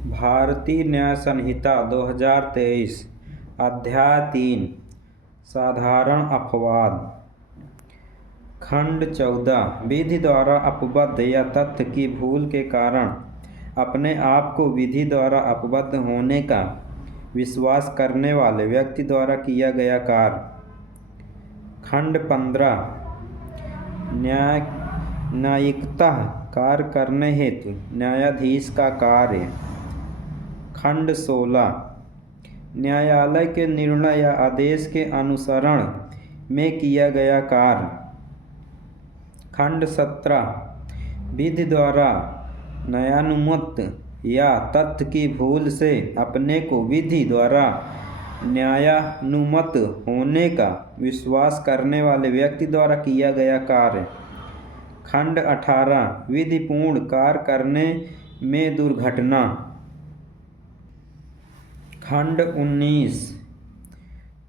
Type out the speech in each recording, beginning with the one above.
भारतीय न्याय संहिता 2023 अध्याय 3 साधारण अपवाद। खंड 14 विधि द्वारा अपबद्ध या तथ्य की भूल के कारण अपने आप को विधि द्वारा अपबद्ध होने का विश्वास करने वाले व्यक्ति द्वारा किया गया कार्य। खंड 15 न्यायिकतः कार्य करने हेतु न्यायाधीश का कार्य। खंड 16 न्यायालय के निर्णय या आदेश के अनुसरण में किया गया कार्य। खंड 17 विधि द्वारा न्यायानुमत या तथ्य की भूल से अपने को विधि द्वारा न्यायानुमत होने का विश्वास करने वाले व्यक्ति द्वारा किया गया कार्य। खंड 18 विधिपूर्ण कार्य करने में दुर्घटना। खंड 19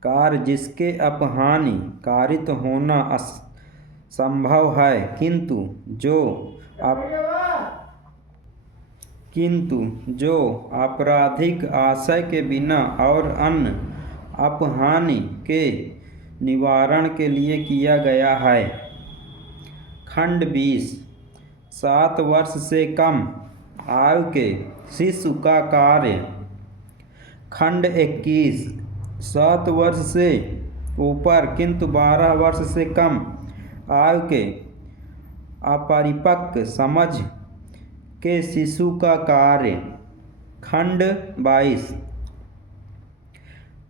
कार्य जिसके अपहानि कारित होना असंभव है किंतु जो आपराधिक आशय के बिना और अन्य अपहानि के निवारण के लिए किया गया है। खंड 20 7 वर्ष से कम आयु के शिशु का कार्य। खंड 21 7 वर्ष से ऊपर किंतु 12 वर्ष से कम आयु के अपरिपक्व समझ के शिशु का कार्य। खंड 22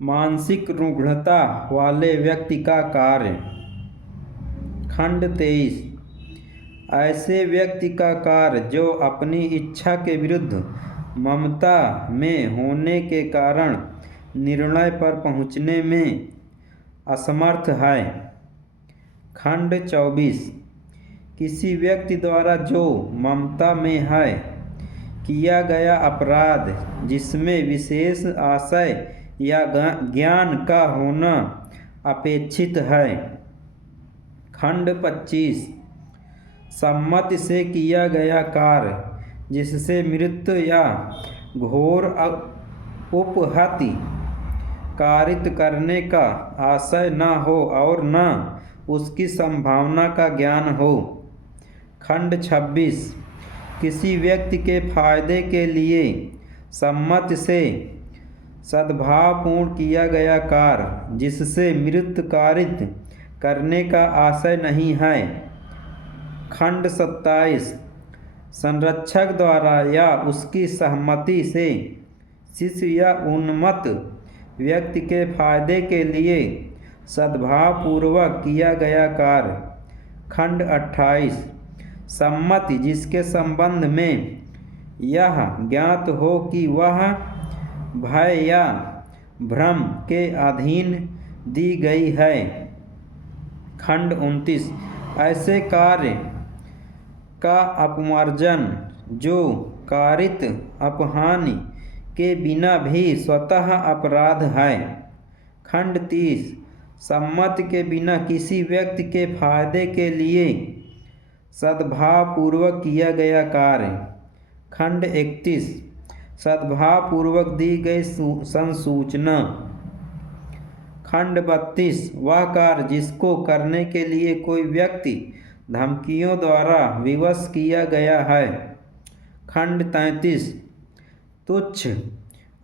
मानसिक रुग्णता वाले व्यक्ति का कार्य। खंड 23 ऐसे व्यक्ति का कार्य जो अपनी इच्छा के विरुद्ध ममता में होने के कारण निर्णय पर पहुँचने में असमर्थ है। खंड 24 किसी व्यक्ति द्वारा जो ममता में है किया गया अपराध जिसमें विशेष आशय या ज्ञान का होना अपेक्षित है। खंड 25 सम्मति से किया गया कार्य जिससे मृत्यु या घोर उपहति कारित करने का आशय न हो और न उसकी संभावना का ज्ञान हो। खंड 26 किसी व्यक्ति के फायदे के लिए सम्मति से सद्भावपूर्ण किया गया कार्य जिससे मृत्यु कारित करने का आशय नहीं है। खंड 27 संरक्षक द्वारा या उसकी सहमति से शिशु या उन्मत्त व्यक्ति के फायदे के लिए सद्भावपूर्वक किया गया कार्य। खंड 28 सम्मति जिसके संबंध में यह ज्ञात हो कि वह भय या भ्रम के अधीन दी गई है। खंड 29 ऐसे कार्य का अपमार्जन जो कारित अपहानि के बिना भी स्वतः अपराध है। खंड 30 सम्मति के बिना किसी व्यक्ति के फायदे के लिए सद्भावपूर्वक किया गया कार्य। खंड 31 सद्भावपूर्वक दी गई संसूचना। खंड 32 वह कार्य जिसको करने के लिए कोई व्यक्ति धमकियों द्वारा विवश किया गया है। खंड 33 तुच्छ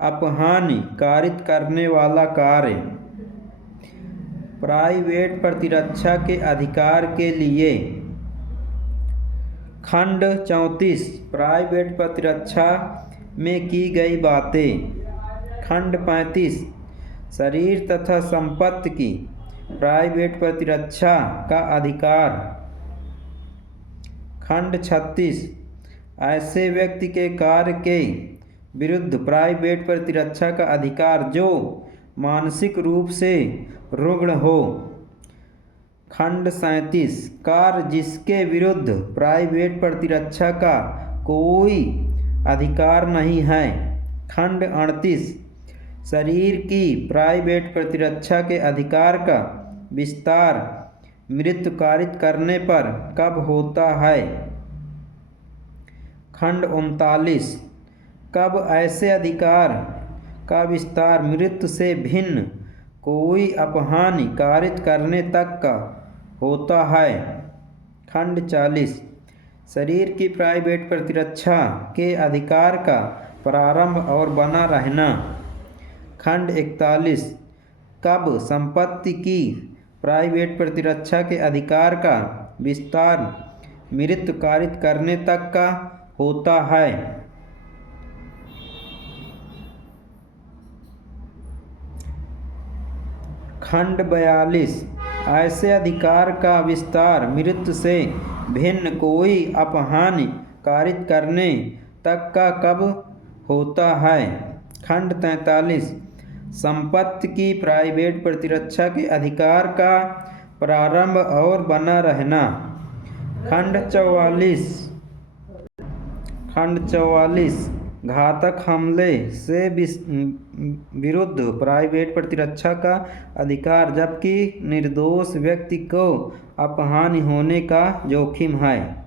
अपहानि कारित करने वाला कार्य। प्राइवेट प्रतिरक्षा के अधिकार के लिए। खंड 34 प्राइवेट प्रतिरक्षा में की गई बातें। खंड 35 शरीर तथा संपत्ति की प्राइवेट प्रतिरक्षा का अधिकार। खंड 36 ऐसे व्यक्ति के कार्य के विरुद्ध प्राइवेट प्रतिरक्षा का अधिकार जो मानसिक रूप से रुग्ण हो। खंड 37 कार्य जिसके विरुद्ध प्राइवेट प्रतिरक्षा का कोई अधिकार नहीं है। खंड 38 शरीर की प्राइवेट प्रतिरक्षा के अधिकार का विस्तार मृत्यु कारित करने पर कब होता है। खंड 39 कब ऐसे अधिकार का विस्तार मृत्यु से भिन्न कोई अपहानि कारित करने तक का होता है। खंड 40 शरीर की प्राइवेट प्रतिरक्षा के अधिकार का प्रारंभ और बना रहना। खंड 41 कब संपत्ति की प्राइवेट प्रतिरक्षा के अधिकार का विस्तार मृत्यु कारित करने तक का होता है। खंड 42 ऐसे अधिकार का विस्तार मृत्यु से भिन्न कोई अपहानि कारित करने तक का कब होता है। खंड 43 संपत्ति की प्राइवेट प्रतिरक्षा के अधिकार का प्रारंभ और बना रहना। खंड 44 घातक हमले से विरुद्ध प्राइवेट प्रतिरक्षा का अधिकार जबकि निर्दोष व्यक्ति को अपहानि होने का जोखिम है।